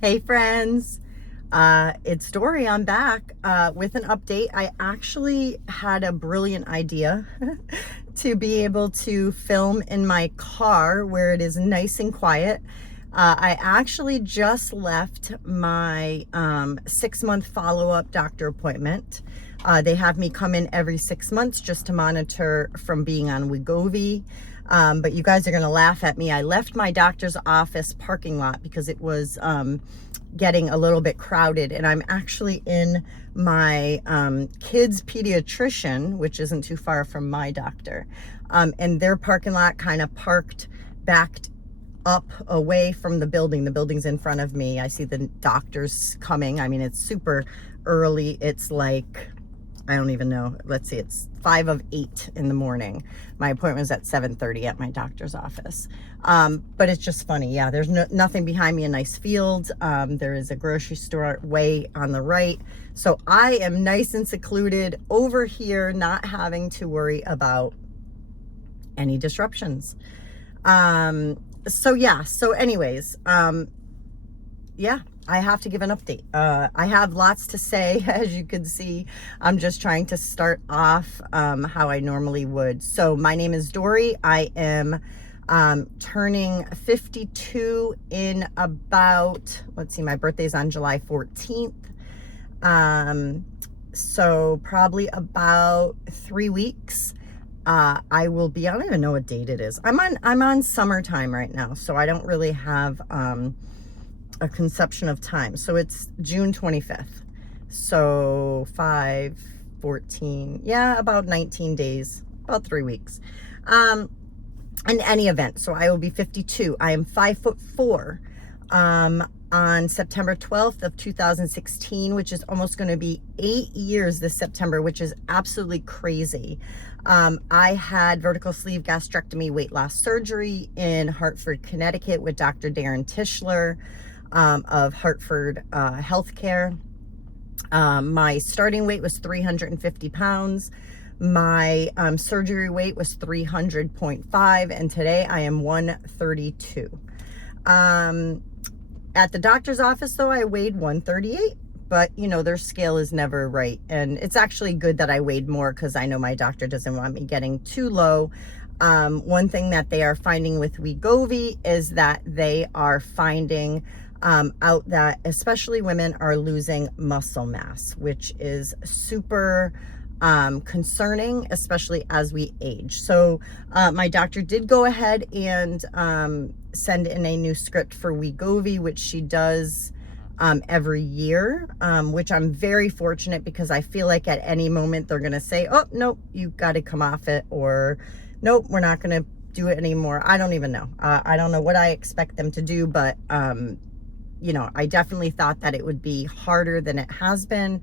Hey friends, it's Dory. I'm back with an update. I actually had a brilliant idea to be able to film in my car where it is nice and quiet. I actually just left my 6-month follow-up doctor appointment. They have me come in every 6 months just to monitor from being on WEGOVY. But you guys are going to laugh at me. I left my doctor's office parking lot because it was getting a little bit crowded, and I'm actually in my kids pediatrician, which isn't too far from my doctor, and their parking lot kind of backed up away from the building. The building's in front of me. I see the doctors coming. I mean, it's super early. It's like, I don't even know. Let's see, it's 5 of 8 in the morning. My appointment was at 7:30 at my doctor's office. But it's just funny. Yeah, there's nothing behind me, a nice field. There is a grocery store way on the right. So I am nice and secluded over here, not having to worry about any disruptions. So anyways, yeah, I have to give an update. I have lots to say. As you can see, I'm just trying to start off how I normally would. So my name is Dory. I am turning 52 in about, let's see, my birthday's on July 14th. So probably about 3 weeks. I will be, I don't even know what date it is. I'm on summertime right now, so I don't really have a conception of time. So it's June 25th. So 5, 14, yeah, about 19 days, about 3 weeks. In any event, so I will be 52. I am 5'4". On September 12th of 2016, which is almost going to be 8 years this September, which is absolutely crazy. I had vertical sleeve gastrectomy weight loss surgery in Hartford, Connecticut with Dr. Darren Tischler of Hartford Healthcare. My starting weight was 350 pounds. My surgery weight was 300.5, and today I am 132. At the doctor's office, though, I weighed 138, but you know, their scale is never right. And it's actually good that I weighed more because I know my doctor doesn't want me getting too low. One thing that they are finding with WEGOVY is that they are finding out that especially women are losing muscle mass, which is super concerning, especially as we age. So my doctor did go ahead and send in a new script for WEGOVY, which she does every year, which I'm very fortunate because I feel like at any moment they're going to say, oh, nope, you got to come off it, or nope, we're not going to do it anymore. I don't even know. I don't know what I expect them to do, but you know, I definitely thought that it would be harder than it has been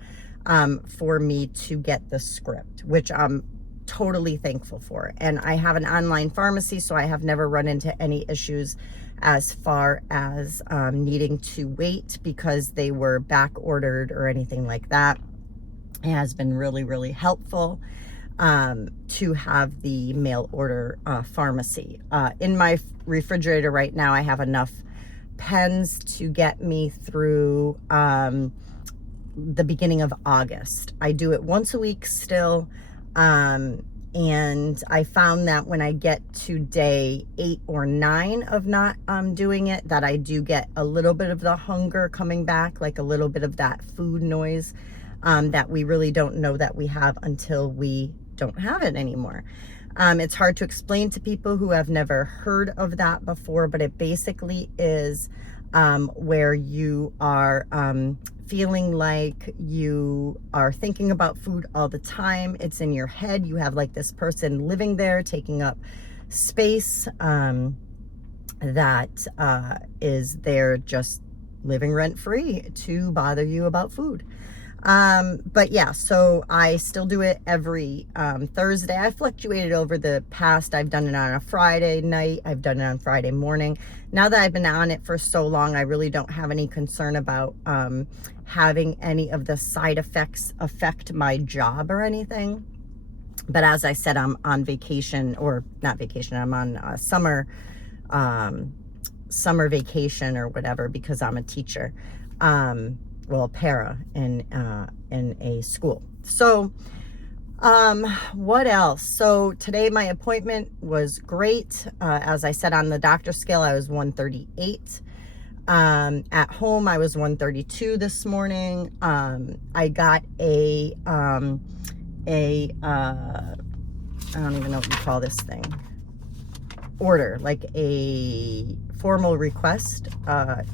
for me to get the script, which I'm totally thankful for. And I have an online pharmacy, so I have never run into any issues as far as needing to wait because they were back ordered or anything like that. It has been really, really helpful to have the mail order pharmacy. In my refrigerator right now, I have enough pens to get me through the beginning of August. I do it once a week still. And I found that when I get to day 8 or 9 of not doing it, that I do get a little bit of the hunger coming back, like a little bit of that food noise that we really don't know that we have until we don't have it anymore. It's hard to explain to people who have never heard of that before, but it basically is where you are feeling like you are thinking about food all the time. It's in your head. You have like this person living there taking up space that is there just living rent-free to bother you about food. But yeah, so I still do it every Thursday. I fluctuated over the past. I've done it on a Friday night. I've done it on Friday morning. Now that I've been on it for so long, I really don't have any concern about having any of the side effects affect my job or anything. But as I said, I'm on vacation, or not vacation, I'm on summer summer vacation or whatever because I'm a teacher, well, para in a school. So what else? So today my appointment was great. As I said, on the doctor scale, I was 138. At home, I was 132 this morning. I got I don't even know what you call this thing, order, like a formal request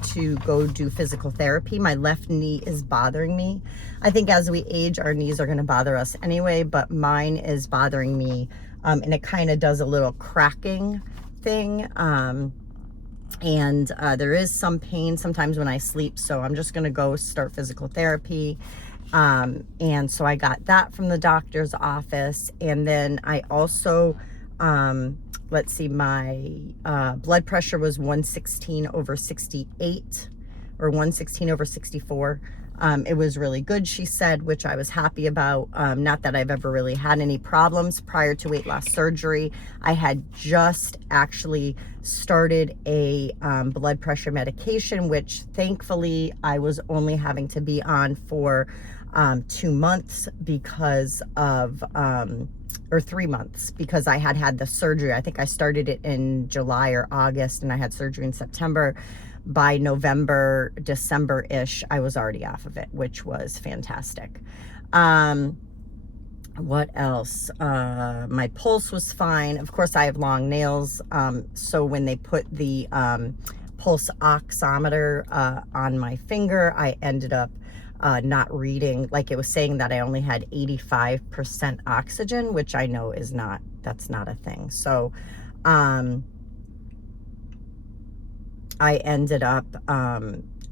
to go do physical therapy. My left knee is bothering me. I think as we age, our knees are going to bother us anyway, but mine is bothering me, and it kind of does a little cracking thing, and there is some pain sometimes when I sleep, so I'm just going to go start physical therapy. And so I got that from the doctor's office, and then I also let's see, my blood pressure was 116/68 or 116/64. It was really good, she said, which I was happy about. Not that I've ever really had any problems prior to weight loss surgery. I had just actually started a blood pressure medication, which thankfully I was only having to be on for 2 months because of or 3 months, because I had the surgery. I think I started it in July or August, and I had surgery in September. By November, December-ish, I was already off of it, which was fantastic. What else? My pulse was fine. Of course, I have long nails, so when they put the pulse oximeter on my finger, I ended up not reading, like it was saying that I only had 85% oxygen, which I know is not, that's not a thing. So I ended up,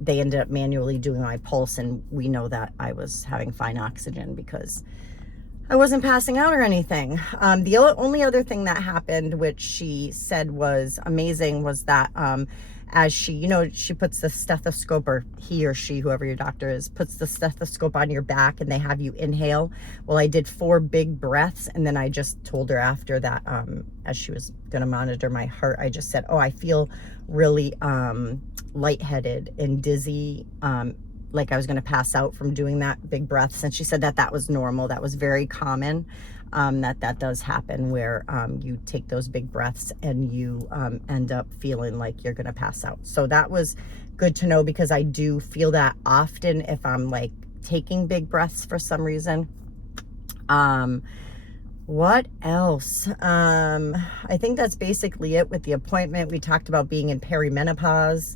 they ended up manually doing my pulse, and we know that I was having fine oxygen because I wasn't passing out or anything. The only other thing that happened, which she said was amazing, was that as she, you know, she puts the stethoscope, or he or she, whoever your doctor is, puts the stethoscope on your back and they have you inhale. Well, I did 4 big breaths, and then I just told her after that, as she was going to monitor my heart, I just said, oh, I feel really lightheaded and dizzy, like I was going to pass out from doing that big breaths. And she said that that was normal. That was very common, that does happen, where you take those big breaths and you end up feeling like you're going to pass out. So that was good to know, because I do feel that often if I'm like taking big breaths for some reason. What else? I think that's basically it with the appointment. We talked about being in perimenopause.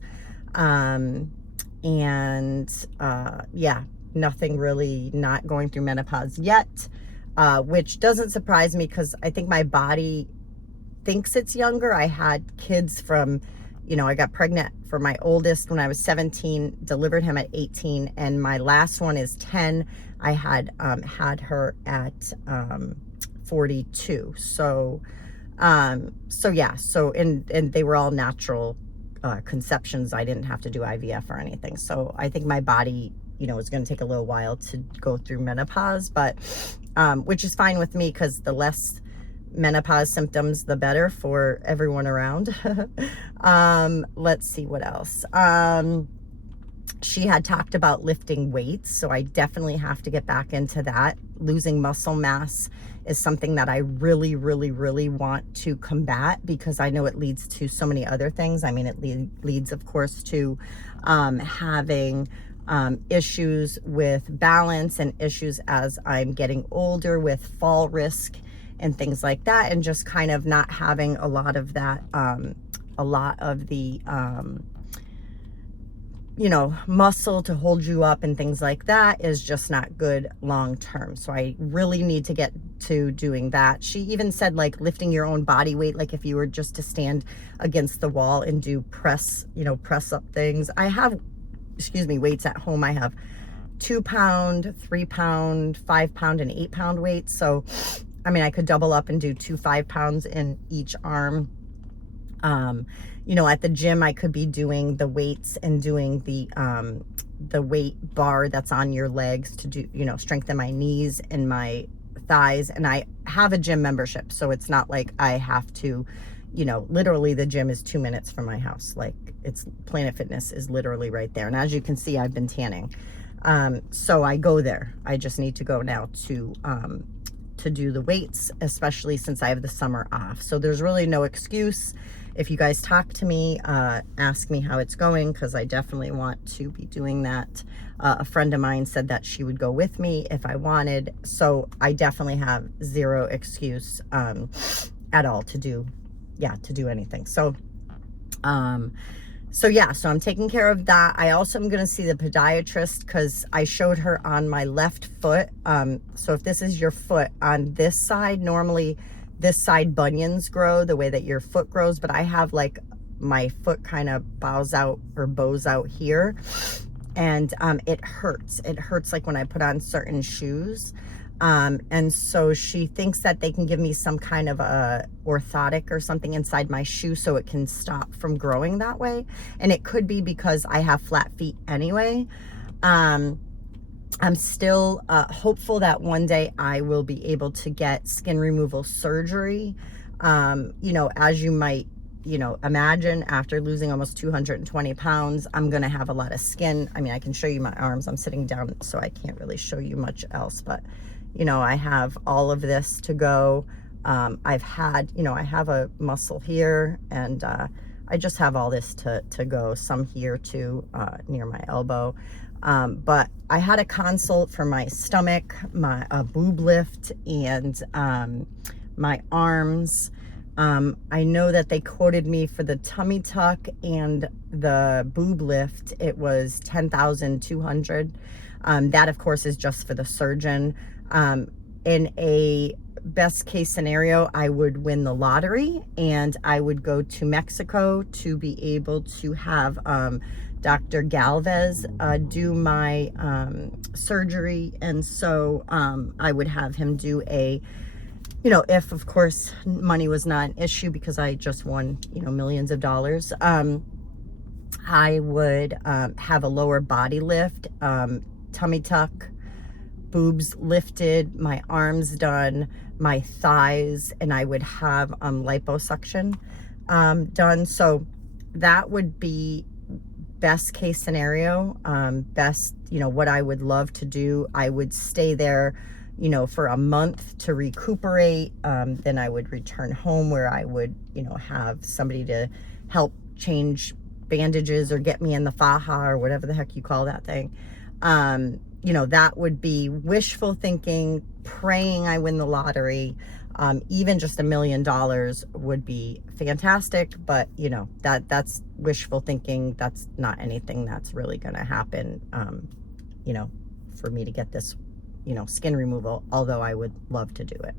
Yeah, nothing really, not going through menopause yet, which doesn't surprise me, because I think my body thinks it's younger. I had kids from, you know, I got pregnant for my oldest when I was 17, delivered him at 18, and my last one is 10. I had had her at 42. So yeah, so and they were all natural conceptions. I didn't have to do IVF or anything. So I think my body, you know, is going to take a little while to go through menopause, but which is fine with me, because the less menopause symptoms, the better for everyone around. Let's see what else. She had talked about lifting weights, so I definitely have to get back into that. Losing muscle mass is something that I really, really, really want to combat, because I know it leads to so many other things. I mean, it leads, of course, to having issues with balance, and issues as I'm getting older with fall risk and things like that, and just kind of not having a lot of that, a lot of the you know, muscle to hold you up and things like that is just not good long term. So I really need to get to doing that. She even said, like, lifting your own body weight, like if you were just to stand against the wall and do press, you know, press up things. I have, excuse me, weights at home. I have 2 pound, 3 pound, 5 pound, and 8 pound weights. So, I mean, I could double up and do 2 5 pounds in each arm. You know, at the gym, I could be doing the weights and doing the weight bar that's on your legs to do, you know, strengthen my knees and my thighs. And I have a gym membership, so it's not like I have to, you know, literally the gym is 2 minutes from my house. Like, it's Planet Fitness is literally right there. And as you can see, I've been tanning. So I go there. I just need to go now to do the weights, especially since I have the summer off. So there's really no excuse. If you guys talk to me, ask me how it's going, because I definitely want to be doing that. A friend of mine said that she would go with me if I wanted. So I definitely have zero excuse at all to do anything. So so I'm taking care of that. I also am going to see the podiatrist because I showed her on my left foot. So if this is your foot on this side, normally this side bunions grow the way that your foot grows, but I have like my foot kind of bows out here, and it hurts. It hurts like when I put on certain shoes. And so she thinks that they can give me some kind of a orthotic or something inside my shoe so it can stop from growing that way. And it could be because I have flat feet anyway. I'm still hopeful that one day I will be able to get skin removal surgery. You know, as you might, you know, imagine, after losing almost 220 pounds, I'm going to have a lot of skin. I mean, I can show you my arms. I'm sitting down, so I can't really show you much else, but you know, I have all of this to go. I've had, you know, I have a muscle here, and I just have all this to go, some here too, near my elbow. But I had a consult for my stomach, my boob lift, and my arms. I know that they quoted me for the tummy tuck and the boob lift. It was $10,200. That of course is just for the surgeon. In a best case scenario, I would win the lottery and I would go to Mexico to be able to have Dr. Galvez do my surgery. And so I would have him do a, you know, if of course money was not an issue, because I just won, you know, millions of dollars, I would have a lower body lift, tummy tuck, boobs lifted, my arms done, my thighs, and I would have liposuction done. So that would be best case scenario. Best, you know, what I would love to do. I would stay there, you know, for a month to recuperate. Then I would return home, where I would, you know, have somebody to help change bandages or get me in the faja or whatever the heck you call that thing. You know, that would be wishful thinking, praying I win the lottery. Even just $1 million would be fantastic, but you know, that's wishful thinking. That's not anything that's really going to happen, you know, for me to get this, you know, skin removal, although I would love to do it.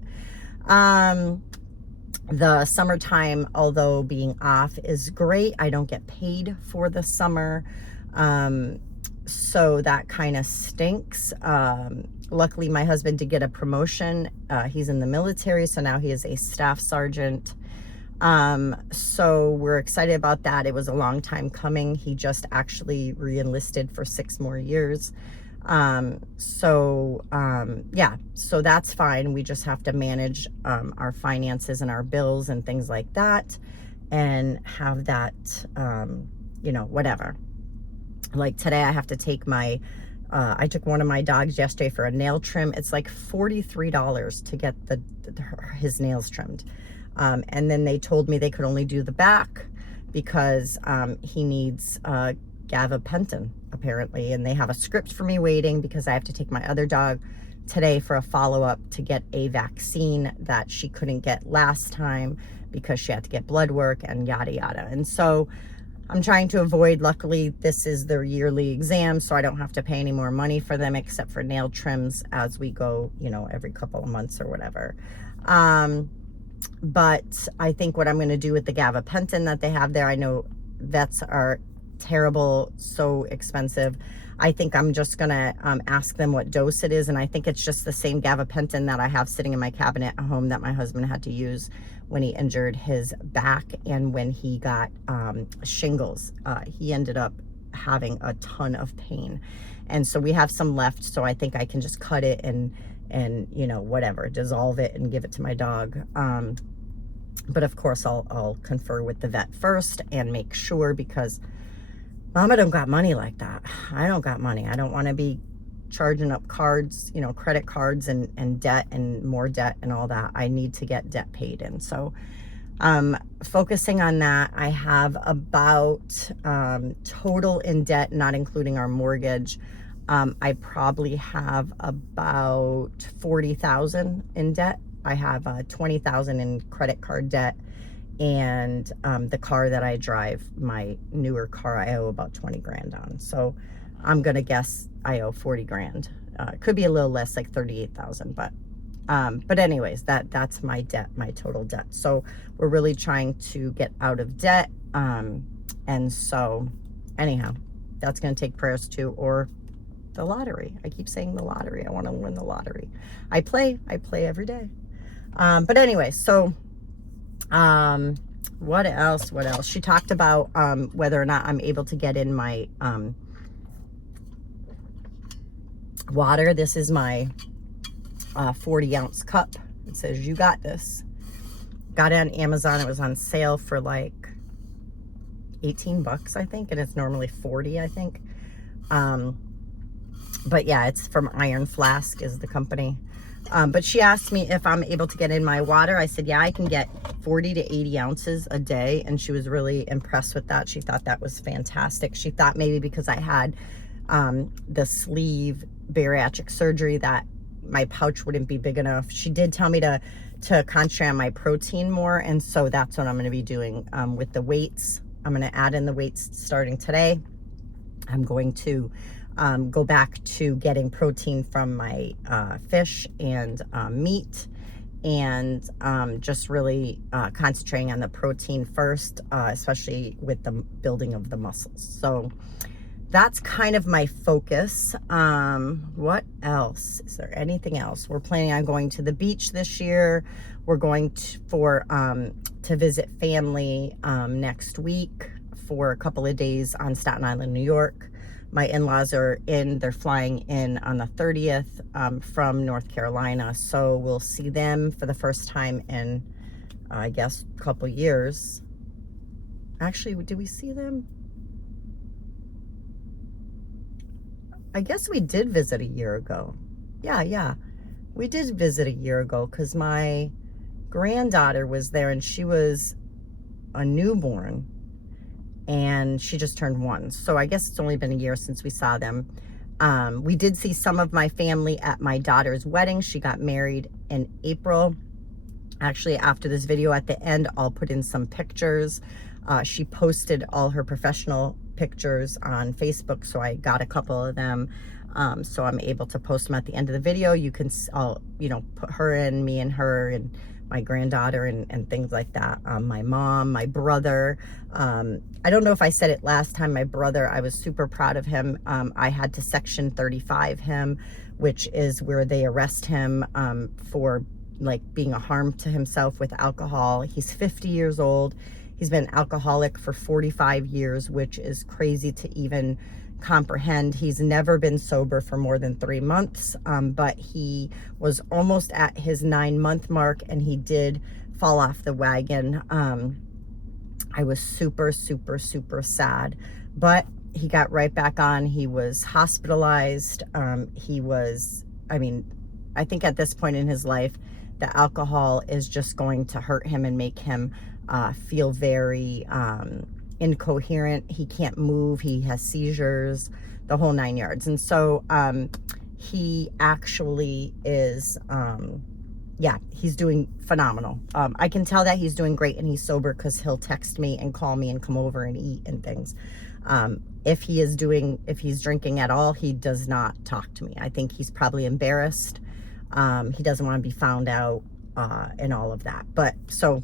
The summertime, although being off, is great. I don't get paid for the summer. So that kind of stinks. Luckily, my husband did get a promotion. He's in the military, so now he is a staff sergeant. So we're excited about that. It was a long time coming. He just actually re-enlisted for 6 more years. Yeah, so that's fine. We just have to manage our finances and our bills and things like that, and have that, you know, whatever. Like today I have to take my, I took one of my dogs yesterday for a nail trim. It's like $43 to get his nails trimmed. And then they told me they could only do the back because he needs gabapentin apparently. And they have a script for me waiting because I have to take my other dog today for a follow-up to get a vaccine that she couldn't get last time because she had to get blood work and yada yada. And so I'm trying to avoid, luckily this is their yearly exam, so I don't have to pay any more money for them except for nail trims as we go, you know, every couple of months or whatever. But I think what I'm going to do with the gabapentin that they have there, I know vets are terrible, so expensive. I think I'm just going to ask them what dose it is, and I think it's just the same gabapentin that I have sitting in my cabinet at home that my husband had to use when he injured his back and when he got shingles. He ended up having a ton of pain, and so we have some left, so I think I can just cut it and you know, whatever, dissolve it and give it to my dog. But of course, I'll confer with the vet first and make sure, because Mama don't got money like that. I don't got money. I don't want to be charging up cards, you know, credit cards and debt and more debt and all that. I need to get debt paid. And so focusing on that. I have about total in debt, not including our mortgage. I probably have about 40,000 in debt. I have 20,000 in credit card debt, and the car that I drive, my newer car, I owe about 20 grand on. So I'm gonna guess I owe 40 grand. Could be a little less, like 38,000, but anyways, that's my debt, my total debt. So we're really trying to get out of debt. And so anyhow, that's going to take prayers too, or the lottery. I keep saying the lottery. I want to win the lottery. I play every day. But anyway, so, what else? She talked about, whether or not I'm able to get in my, water. This is my 40-ounce cup. It says, "You got this." Got it on Amazon. It was on sale for like 18 bucks, I think, and it's normally 40, I think. But yeah, it's from Iron Flask is the company. But she asked me if I'm able to get in my water. I said, yeah, I can get 40 to 80 ounces a day. And she was really impressed with that. She thought that was fantastic. She thought maybe because I had the sleeve bariatric surgery that my pouch wouldn't be big enough. She did tell me to concentrate on my protein more, and so that's what I'm going to be doing with the weights. I'm going to add in the weights starting today. I'm going to go back to getting protein from my fish and meat, and just really concentrating on the protein first, especially with the building of the muscles. So that's kind of my focus. What else? Is there anything else? We're planning on going to the beach this year. We're going to visit family next week for a couple of days on Staten Island, New York. My in-laws are they're flying in on the 30th from North Carolina. So we'll see them for the first time in, I guess, a couple years. Actually, did we see them? I guess we did visit a year ago. Yeah. We did visit a year ago because my granddaughter was there and she was a newborn and she just turned 1. So I guess it's only been a year since we saw them. We did see some of my family at my daughter's wedding. She got married in April. Actually, after this video at the end, I'll put in some pictures. She posted all her professional pictures on Facebook, so I got a couple of them. So I'm able to post them at the end of the video. You can, put her in, me and her, and my granddaughter and things like that. My mom, my brother. I don't know if I said it last time. My brother, I was super proud of him. I had to Section 35 him, which is where they arrest him for like being a harm to himself with alcohol. He's 50 years old. He's been alcoholic for 45 years, which is crazy to even comprehend. He's never been sober for more than 3 months, but he was almost at his 9-month mark and he did fall off the wagon. I was super, super, super sad, but he got right back on. He was hospitalized. I think at this point in his life, the alcohol is just going to hurt him and make him feel very incoherent. He can't move. He has seizures, the whole 9 yards. And so he actually is, he's doing phenomenal. I can tell that he's doing great and he's sober because he'll text me and call me and come over and eat and things. If he's drinking at all, he does not talk to me. I think he's probably embarrassed. He doesn't want to be found out and all of that. But so,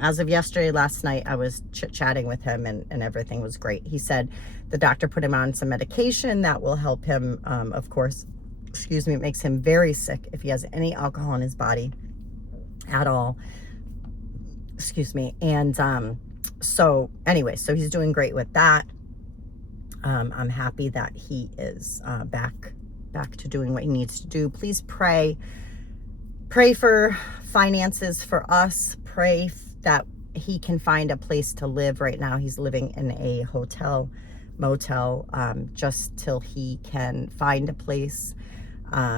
as of yesterday, last night, I was chit-chatting with him and everything was great. He said the doctor put him on some medication that will help him. Of course, it makes him very sick if he has any alcohol in his body at all. And so anyway, so he's doing great with that. I'm happy that he is back to doing what he needs to do. Please pray for finances for us. Pray that he can find a place to live. Right now he's living in a hotel motel, just till he can find a place.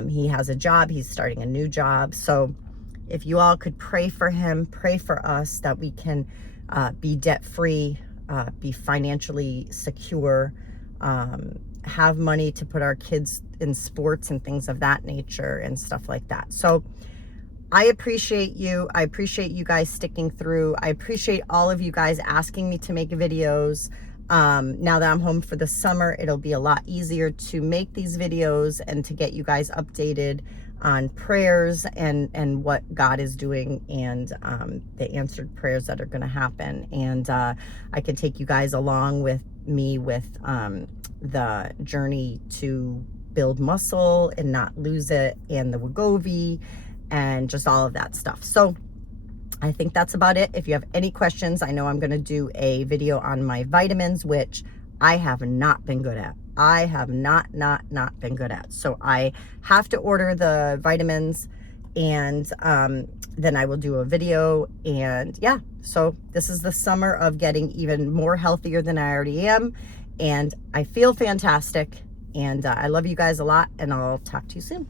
He has a job, he's starting a new job. So if you all could pray for him, pray for us, that we can be debt free, be financially secure, have money to put our kids in sports and things of that nature and stuff like that. So I appreciate you. I appreciate you guys sticking through. I appreciate all of you guys asking me to make videos. Now that I'm home for the summer, it'll be a lot easier to make these videos and to get you guys updated on prayers and what God is doing, and the answered prayers that are going to happen. And I can take you guys along with me with the journey to build muscle and not lose it, and the WEGOVY, and just all of that stuff. So I think that's about it. If you have any questions, I know I'm going to do a video on my vitamins, which I have not been good at. I have not been good at. So I have to order the vitamins, and then I will do a video. And yeah, so this is the summer of getting even more healthier than I already am. And I feel fantastic. And I love you guys a lot, and I'll talk to you soon.